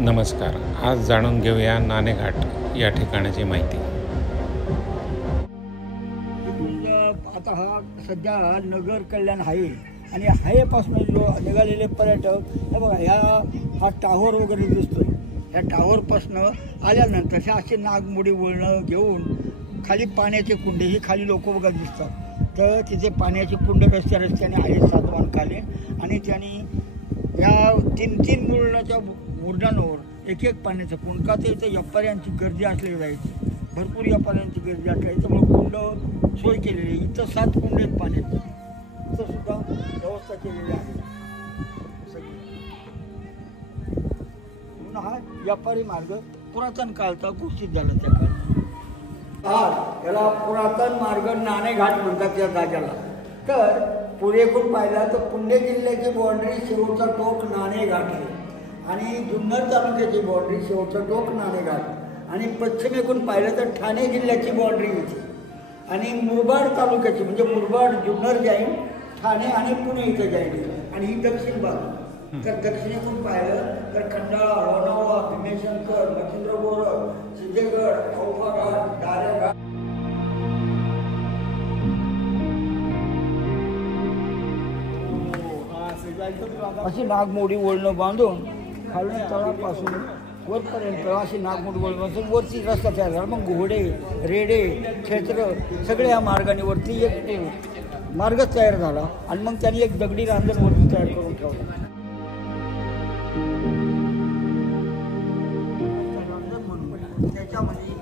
नमस्कार. आज जाणून घेऊया नाणेघाट या ठिकाणाची माहिती. आता हा सध्या नगर कल्याण हायवे आणि हायवेपासून निघालेले पर्यटक हे बघा हा टावर वगैरे दिसतोय. या टावरपासून आल्यानंतर असे नागमोडी वळणं घेऊन खाली पाण्याचे कुंडे ही खाली लोक बघत दिसतात. तर तिथे पाण्याचे कुंड रस्त्याने आहेत सातवान खाली आणि त्यांनी या तीन मुरणाच्या मुरडांवर एक पाण्याचं कुंड का ते इथं व्यापाऱ्यांची गर्दी असलेली जायची. भरपूर व्यापाऱ्यांची गर्दी असली त्यामुळे कुंड सोय केलेली आहे. इथं 7 कुंड आहेत पाण्याची. इथं सुद्धा व्यवस्था केलेली आहे सगळी. म्हणून हा व्यापारी मार्ग पुरातन काळचा घोषित झाला त्या काळात. याला पुरातन मार्ग नाणेघाट म्हणतात या जागेला. तर पुढेकून पाहिला तर पुणे जिल्ह्याची बाँड्री शेवटचा टोक नाणेघाट आहे आणि जुन्नर तालुक्याची बाँड्री शेवटचा टोक नाणेघाट आणि पश्चिमेकडून पाहिलं तर ठाणे जिल्ह्याची बाँड्री येते आणि मुरबाड तालुक्याची म्हणजे मुरबाड जुन्नर जाईन ठाणे आणि पुणे इथं जाईल आणि ही दक्षिण बाजू. तर दक्षिणेकडून पाहिलं तर खंडाळा, लोणावळा, भीमेशंकर, मच्छिंद्रगोर, सिद्धेगड, औफाघाट, दारेघाट अशी नागमोडी वळणं बांधून खालून तळापासून वरपर्यंत अशी नागमोडी वळणं बांधून वरती रस्ता तयार झाला. मग घोडे, रेडे, खेचरं सगळे या मार्गाने वरती एक मार्ग तयार झाला आणि मग त्यांनी एक दगडी रांजण वरती तयार करून ठेवलं. त्याच्यामध्ये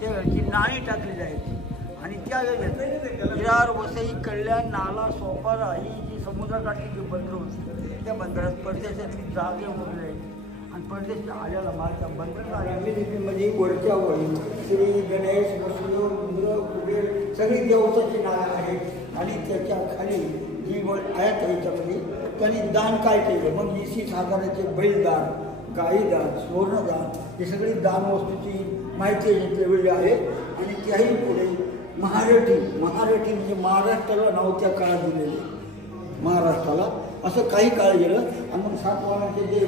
त्याची नाणी टाकली जायची आणि त्या विरार, वसई, कल्याण, नाला, सोपारा ही जी समुद्राकाठी जी बंदरं होती त्या बंदरात परदेशातली जागे उरले जायची आणि परदेश आल्याला माल त्या बंदरामध्ये वरच्या वर श्री गणेश, वसुदेव, इंद्र, कुबेर सगळी देवताची नावं आहेत आणि त्याच्या खाली जी आहेत याच्यामध्ये त्यांनी दान काय केलं. मग 20,000चे बैलदान, गाईदान, सुवर्णदान ही सगळी दान वस्तूची माहिती घेतलेली आहे आणि त्याही पुढे महारठी म्हणजे महाराष्ट्राला नाव त्या काळात दिलेले महाराष्ट्राला असं काही काळ गेलं आणि मग सातवाहनाचे जे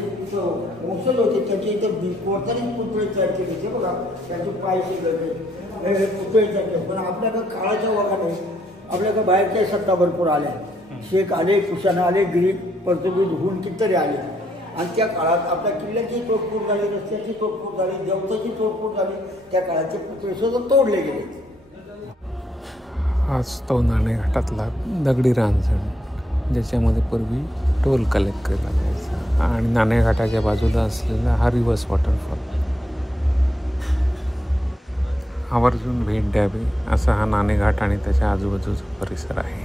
वंशज होते त्याचे इथं कोणताही पुतळे तयार केले होते बघा. त्याचे पाय शिकले पुतळे तयार केले. पण आपल्याकडं काळाच्या वगाने आपल्याकडं बाहेरच्या सत्ता भरपूर आल्या. शेख आले, कुशाण आले, ग्रीक, पोर्तुगीज होऊन कितीतरी आले आणि त्या काळात आपल्या किल्ल्याची तोडफोड झाली, रस्त्याची तोडफोड झाली, देवताची तोडफोड झाली. त्या काळाचे पुतळे सुद्धा तोडले गेले. आज तो नाणेघाटातला दगडी रांजण ज्याच्यामध्ये पूर्वी टोल कलेक्ट केला जायचा आणि नाणेघाटाच्या बाजूला असलेला हा रिव्हर्स वॉटरफॉल. आवर्जून भेट द्यावी असा हा नाणेघाट आणि त्याच्या आजूबाजूचा परिसर आहे.